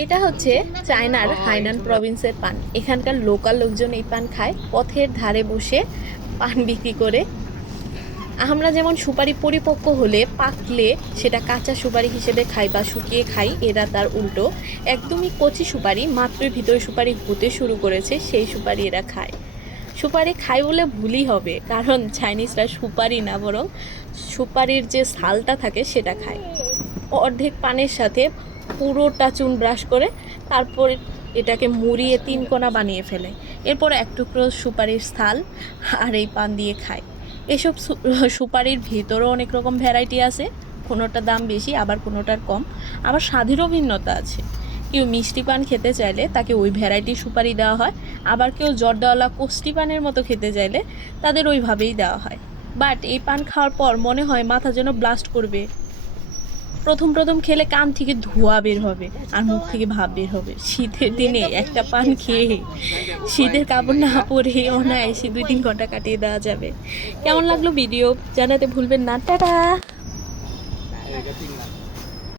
এটা হচ্ছে চায়নার হাইনান প্রভিন্সের পান। এখানকার লোকাল লোকজন এই পান খায় পথের ধারে বসে পান বিক্রি করে। আমরা যেমন সুপারি পরিপক্ক হলে পাকলে সেটা কাঁচা সুপারি হিসেবে খাই বা শুকিয়ে খাই, এরা তার উল্টো একদমই কচি সুপারি, মাত্রই ভিতরে সুপারি হতে শুরু করেছে সেই সুপারি এরা খায়। সুপারি খায় বলে ভুলই হবে, কারণ চাইনিজরা সুপারি না, বরং সুপারির যে ছালটা থাকে সেটা খায়। অর্ধেক পানের সাথে পুরোটা চুন ব্রাশ করে তারপর এটাকে মুড়িয়ে তিন কোনা বানিয়ে ফেলে। এরপর এক টুকরো সুপারির ছাল আর এই পান দিয়ে খায়। এসব সুপারির ভিতরেও অনেক রকম ভ্যারাইটি আছে, কোনোটার দাম বেশি আবার কোনোটার কম, আবার স্বাদেরও ভিন্নতা আছে। কেউ মিষ্টি পান খেতে চাইলে তাকে ওই ভ্যারাইটির সুপারি দেওয়া হয়, আবার কেউ জর্দাওয়ালা কোষ্টি পানের মতো খেতে চাইলে তাদের ওইভাবেই দেওয়া হয়। বাট এই পান খাওয়ার পর মনে হয় মাথা যেন ব্লাস্ট করবে। প্রথম প্রথম খেলে কান থেকে ধোঁয়া বের হবে আর মুখ থেকে ভাপ বের হবে। শীতের দিনে একটা পান খেয়ে শীতের কাপড় না পরে অনায়াসে 2-3 ঘন্টা কাটিয়ে দেওয়া যাবে। কেমন লাগলো ভিডিও জানাতে ভুলবেন না। টাটা।